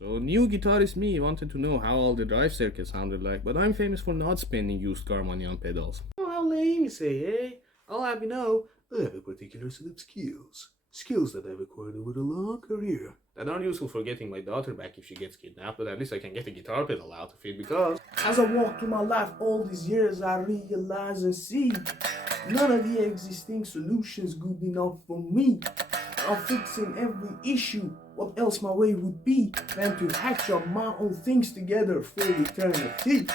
So new guitarist me wanted to know how all the drive circuits sounded like, but I'm famous for not spending used car money on pedals. Oh, how lame you say, eh? I'll have you know, I have a particular set of skills. Skills that I've acquired over a long career. That aren't useful for getting my daughter back if she gets kidnapped, but at least I can get a guitar pedal out of it because As I walk through my life all these years, I realize and see none of the existing solutions good enough for me. I'm fixing every issue. What else my way would be than to hatch up my own things together for eternity?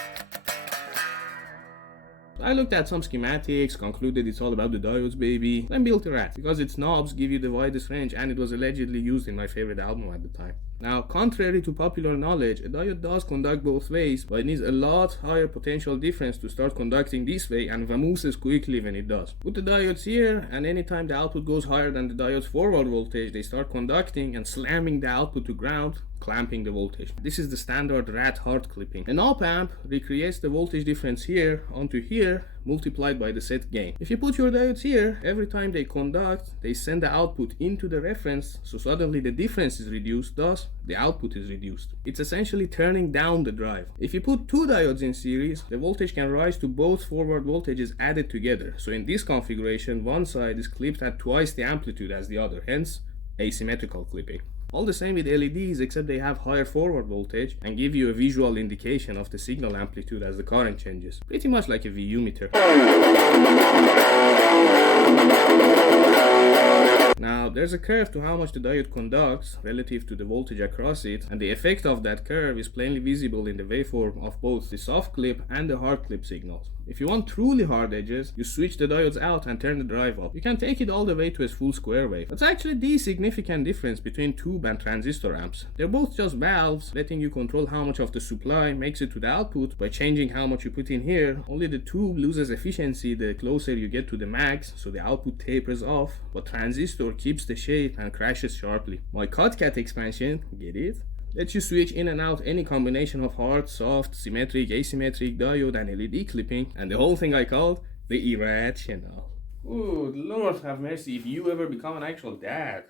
I looked at some schematics, concluded it's all about the diodes, baby, then built a rat, because its knobs give you the widest range and it was allegedly used in my favorite album at the time. Now, contrary to popular knowledge, a diode does conduct both ways, but it needs a lot higher potential difference to start conducting this way and vamooses quickly when it does. Put the diodes here, and anytime the output goes higher than the diode's forward voltage, they start conducting and slamming the output to ground, clamping the voltage. This is the standard rat hard clipping. An op-amp recreates the voltage difference here onto here multiplied by the set gain. If you put your diodes here, every time they conduct, they send the output into the reference, so suddenly the difference is reduced, thus the output is reduced. It's essentially turning down the drive. If you put two diodes in series, the voltage can rise to both forward voltages added together. So in this configuration, one side is clipped at twice the amplitude as the other, hence asymmetrical clipping. All the same with LEDs, except they have higher forward voltage and give you a visual indication of the signal amplitude as the current changes. Pretty much like a VU meter. Now, there's a curve to how much the diode conducts relative to the voltage across it, and the effect of that curve is plainly visible in the waveform of both the soft clip and the hard clip signals. If you want truly hard edges, you switch the diodes out and turn the drive up. You can take it all the way to a full square wave. That's actually the significant difference between tube and transistor amps. They're both just valves, letting you control how much of the supply makes it to the output by changing how much you put in here. Only the tube loses efficiency the closer you get to the max, so the output tapers off, but transistor keeps the shape and crashes sharply. My cut-cat expansion, get it? Lets you switch in and out any combination of hard, soft, symmetric, asymmetric, diode and LED clipping, and the whole thing I called the irRATional. Ooh, Lord have mercy if you ever become an actual dad.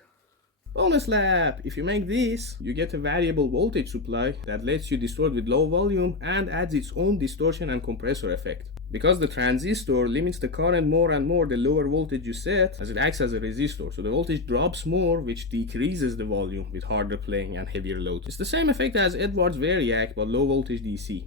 Bonus lap! If you make this, you get a variable voltage supply that lets you distort with low volume and adds its own distortion and compressor effect. Because the transistor limits the current more and more the lower voltage you set, as it acts as a resistor, so the voltage drops more, which decreases the volume with harder playing and heavier loads. It's the same effect as Edwards Variac, but low voltage DC.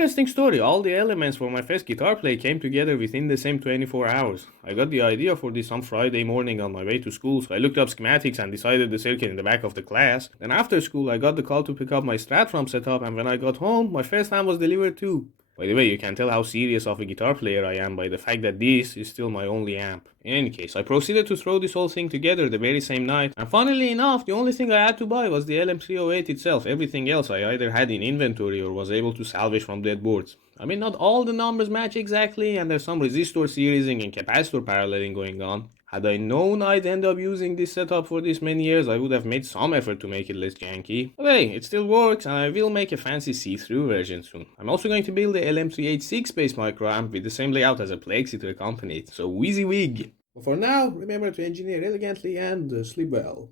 Interesting story, all the elements for my first guitar play came together within the same 24 hours. I got the idea for this on Friday morning on my way to school, so I looked up schematics and decided the circuit in the back of the class. Then after school I got the call to pick up my Strat-From setup, and when I got home, my first amp was delivered too. By the way, you can tell how serious of a guitar player I am by the fact that this is still my only amp. In any case, I proceeded to throw this whole thing together the very same night, and funnily enough, the only thing I had to buy was the LM308 itself. Everything else I either had in inventory or was able to salvage from dead boards. I mean, not all the numbers match exactly, and there's some resistor seriesing and capacitor paralleling going on. Had I known I'd end up using this setup for this many years, I would have made some effort to make it less janky. But hey, it still works, and I will make a fancy see-through version soon. I'm also going to build the LM386 based microamp with the same layout as a Plexi to accompany it, so WYSIWYG! But for now, remember to engineer elegantly and sleep well.